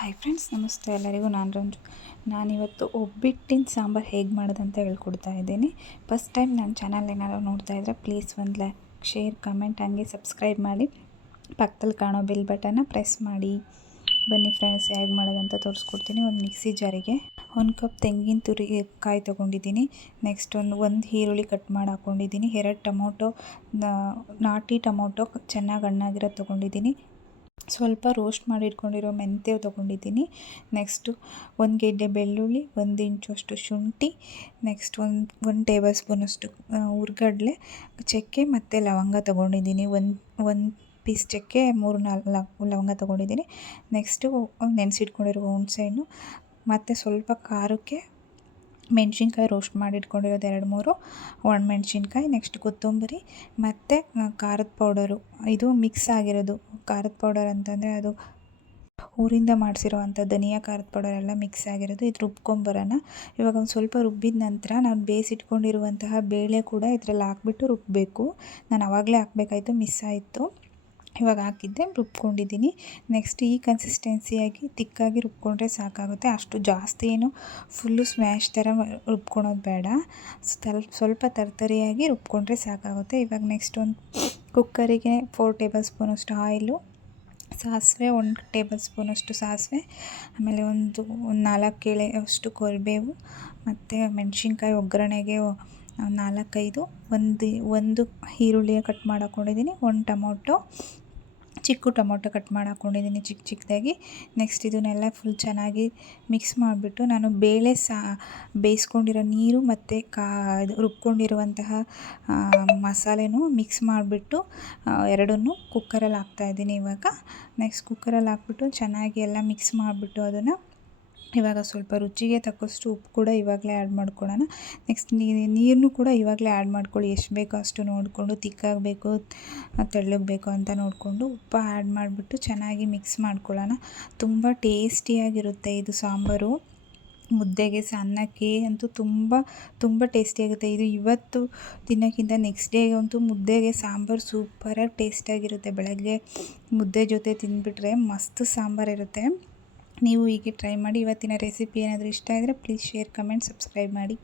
Hi friends ನಮಸ್ತೆ ಎಲ್ಲರಿಗೂ. ನಾನು ರಂಜು. ನಾನಿವತ್ತು ಒಬ್ಬಿಟ್ಟಿನ ಸಾಂಬಾರು ಹೇಗೆ ಮಾಡೋದಂತ ಹೇಳ್ಕೊಡ್ತಾ ಇದ್ದೀನಿ. ಫಸ್ಟ್ ಟೈಮ್ ನನ್ನ ಚಾನಲ್ ಏನಾದರೂ ನೋಡ್ತಾ ಇದ್ದರೆ ಪ್ಲೀಸ್ ಒಂದು ಲೈಕ್ ಶೇರ್ ಕಮೆಂಟ್ ಹಂಗೆ ಸಬ್ಸ್ಕ್ರೈಬ್ ಮಾಡಿ. ಪಕ್ಕದಲ್ಲಿ ಕಾಣೋ ಬಿಲ್ ಬಟನ್ನ ಪ್ರೆಸ್ ಮಾಡಿ. ಬನ್ನಿ ಫ್ರೆಂಡ್ಸ್ ಹೇಗೆ ಮಾಡೋದಂತ ತೋರಿಸ್ಕೊಡ್ತೀನಿ ಒಂದು ಮಿಕ್ಸಿ ಜಾರಿಗೆ ಒಂದು ಕಪ್ ತೆಂಗಿನ ತುರಿ ಕಾಯಿ ತೊಗೊಂಡಿದ್ದೀನಿ. ನೆಕ್ಸ್ಟ್ ಒಂದು ಒಂದು ಈರುಳ್ಳಿ ಕಟ್ ಮಾಡಿ ಹಾಕ್ಕೊಂಡಿದ್ದೀನಿ ಎರಡು ಟೊಮೊಟೊ ನಾಟಿ ಟೊಮೊಟೊ, ಚೆನ್ನಾಗಿ ಹಣ್ಣಾಗಿರೋದು ತೊಗೊಂಡಿದ್ದೀನಿ. ಸ್ವಲ್ಪ ರೋಸ್ಟ್ ಮಾಡಿ ಇಟ್ಕೊಂಡಿರೋ ಮೆಂತ್ಯ ತೊಗೊಂಡಿದ್ದೀನಿ. ನೆಕ್ಸ್ಟು ಒಂದು ಗೆಡ್ಡೆ ಬೆಳ್ಳುಳ್ಳಿ, ಒಂದು ಇಂಚಷ್ಟು ಶುಂಠಿ ನೆಕ್ಸ್ಟ್ ಒಂದು ಒಂದು ಟೇಬಲ್ ಸ್ಪೂನಷ್ಟು ಹುರ್ಗಡ್ಲೆ, ಚಕ್ಕೆ ಮತ್ತು ಲವಂಗ ತೊಗೊಂಡಿದ್ದೀನಿ. ಒಂದು ಒಂದು ಪೀಸ್ ಚಕ್ಕೆ, ಮೂರು, ನಾಲ್ಕು ಲವಂಗ ತೊಗೊಂಡಿದ್ದೀನಿ. ನೆಕ್ಸ್ಟು ನೆನೆಸಿಟ್ಕೊಂಡಿರೋ ಹುಣಸೆಹಣ್ಣು, ಮತ್ತು ಸ್ವಲ್ಪ ಖಾರಕ್ಕೆ ಮೆಣ್ಸಿನ್ಕಾಯಿ ರೋಸ್ಟ್ ಮಾಡಿ ಇಟ್ಕೊಂಡಿರೋದು ಎರಡು ಮೂರು ಒಣಮೆಣ್ಸಿನ್ಕಾಯಿ ನೆಕ್ಸ್ಟ್ ಕೊತ್ತಂಬರಿ ಮತ್ತು ಖಾರದ ಪೌಡರು ಇದು ಮಿಕ್ಸ್ ಆಗಿರೋದು. ಖಾರದ ಪೌಡರ್ ಅಂತಂದರೆ ಅದು ಊರಿಂದ ಮಾಡಿಸಿರೋ ಅಂಥ ಧನಿಯಾ ಖಾರದ ಪೌಡರ್ ಎಲ್ಲ ಮಿಕ್ಸ್ ಆಗಿರೋದು. ಇದು ರುಬ್ಕೊಂಬರೋಣ. ಇವಾಗ ಒಂದು ಸ್ವಲ್ಪ ರುಬ್ಬಿದ ನಂತರ ನಾನು ಬೇಯಿಸಿಟ್ಕೊಂಡಿರುವಂತಹ ಬೇಳೆ ಕೂಡ ಇದರಲ್ಲಿ ಹಾಕ್ಬಿಟ್ಟು ರುಬ್ಬಬೇಕು ನಾನು ಆವಾಗಲೇ ಹಾಕ್ಬೇಕಾಯ್ತು ಮಿಸ್ ಆಯಿತು. ಇವಾಗ ಹಾಕಿದ್ದೆ, ರುಬ್ಕೊಂಡಿದ್ದೀನಿ. ನೆಕ್ಸ್ಟ್ ಈ ಕನ್ಸಿಸ್ಟೆನ್ಸಿಯಾಗಿ ತಿಕ್ಕಾಗಿ ರುಬ್ಕೊಂಡ್ರೆ ಸಾಕಾಗುತ್ತೆ. ಅಷ್ಟು ಜಾಸ್ತಿ ಏನು ಫುಲ್ಲು ಸ್ಮ್ಯಾಶ್ ಥರ ರುಬ್ಕೊಳೋದು ಬೇಡ. ಸ್ವಲ್ಪ ಸ್ವಲ್ಪ ತರ್ತರಿಯಾಗಿ ರುಬ್ಕೊಂಡ್ರೆ ಸಾಕಾಗುತ್ತೆ. ಇವಾಗ ನೆಕ್ಸ್ಟ್ ಒಂದು ಕುಕ್ಕರಿಗೆ ಫೋರ್ ಟೇಬಲ್ ಸ್ಪೂನಷ್ಟು ಆಯಿಲು ಸಾಸಿವೆ, ಒಂದು ಟೇಬಲ್ ಸ್ಪೂನಷ್ಟು ಸಾಸಿವೆ, ಆಮೇಲೆ ಒಂದು ಒಂದು ನಾಲ್ಕು ಎಳೆ ಅಷ್ಟು ಕೊರಿಬೇವು, ಮತ್ತು ಮೆಣಸಿನ್ಕಾಯಿ ಒಗ್ಗರಣೆಗೆ ನಾಲ್ಕೈದು ಒಂದು ಒಂದು ಈರುಳ್ಳಿಯ ಕಟ್ ಮಾಡಿ ಹಾಕ್ಕೊಂಡಿದ್ದೀನಿ ಒಂದು ಟೊಮೊಟೊ, ಚಿಕ್ಕ ಟೊಮೊಟೊ ಕಟ್ ಮಾಡಿ ಹಾಕ್ಕೊಂಡಿದ್ದೀನಿ ಚಿಕ್ಕ ಚಿಕ್ಕದಾಗಿ ನೆಕ್ಸ್ಟ್ ಇದನ್ನೆಲ್ಲ ಫುಲ್ ಚೆನ್ನಾಗಿ ಮಿಕ್ಸ್ ಮಾಡಿಬಿಟ್ಟು ನಾನು ಬೇಳೆ ಸಾ, ಬೇಯಿಸ್ಕೊಂಡಿರೋ ನೀರು ಮತ್ತು ಕಾ, ಇದು ರುಬ್ಕೊಂಡಿರುವಂತಹ ಮಸಾಲೆನೂ ಮಿಕ್ಸ್ ಮಾಡಿಬಿಟ್ಟು ಎರಡನ್ನೂ ಕುಕ್ಕರಲ್ಲಿ ಹಾಕ್ತಾಯಿದ್ದೀನಿ ಇವಾಗ. ನೆಕ್ಸ್ಟ್ ಕುಕ್ಕರಲ್ಲಿ ಹಾಕ್ಬಿಟ್ಟು ಚೆನ್ನಾಗಿ ಎಲ್ಲ ಮಿಕ್ಸ್ ಮಾಡಿಬಿಟ್ಟು ಅದನ್ನು ಇವಾಗ ಸ್ವಲ್ಪ ರುಚಿಗೆ ತಕ್ಕಷ್ಟು ಉಪ್ಪು ಕೂಡ ಇವಾಗಲೇ ಆ್ಯಡ್ ಮಾಡ್ಕೊಳ್ಳೋಣ. ನೆಕ್ಸ್ಟ್ ನೀರನ್ನು ಕೂಡ ಇವಾಗಲೇ ಆ್ಯಡ್ ಮಾಡ್ಕೊಳ್ಳಿ. ಎಷ್ಟು ಬೇಕೋ ಅಷ್ಟು ನೋಡಿಕೊಂಡು, ತಿಕ್ಕಾಗಬೇಕು ತೆಳ್ಳಗೆ ಬೇಕು ಅಂತ ನೋಡಿಕೊಂಡು ಉಪ್ಪು ಆ್ಯಡ್ ಮಾಡಿಬಿಟ್ಟು ಚೆನ್ನಾಗಿ ಮಿಕ್ಸ್ ಮಾಡ್ಕೊಳ್ಳೋಣ. ತುಂಬ ಟೇಸ್ಟಿಯಾಗಿರುತ್ತೆ ಇದು ಸಾಂಬಾರು. ಮುದ್ದೆಗೆ ಅನ್ನಕ್ಕೆ ಅಂತೂ ತುಂಬ ತುಂಬ ಟೇಸ್ಟಿಯಾಗುತ್ತೆ. ಇದು ಇವತ್ತು ತಿನ್ನೋಕ್ಕಿಂತ ನೆಕ್ಸ್ಟ್ ಡೇಗೆ ಅಂತೂ ಮುದ್ದೆಗೆ ಸಾಂಬಾರು ಸೂಪರಾಗಿ ಟೇಸ್ಟಾಗಿರುತ್ತೆ ಬೆಳಗ್ಗೆ ಮುದ್ದೆ ಜೊತೆ ತಿಂದುಬಿಟ್ರೆ ಮಸ್ತ್ ಸಾಂಬಾರಿರುತ್ತೆ ನೀವು ಹೀಗೆ ಟ್ರೈ ಮಾಡಿ ಇವತ್ತಿನ ರೆಸಿಪಿ ಏನಾದರೂ ಇಷ್ಟ ಆದರೆ ಪ್ಲೀಸ್ ಶೇರ್ ಕಮೆಂಟ್ ಸಬ್ಸ್ಕ್ರೈಬ್ ಮಾಡಿ.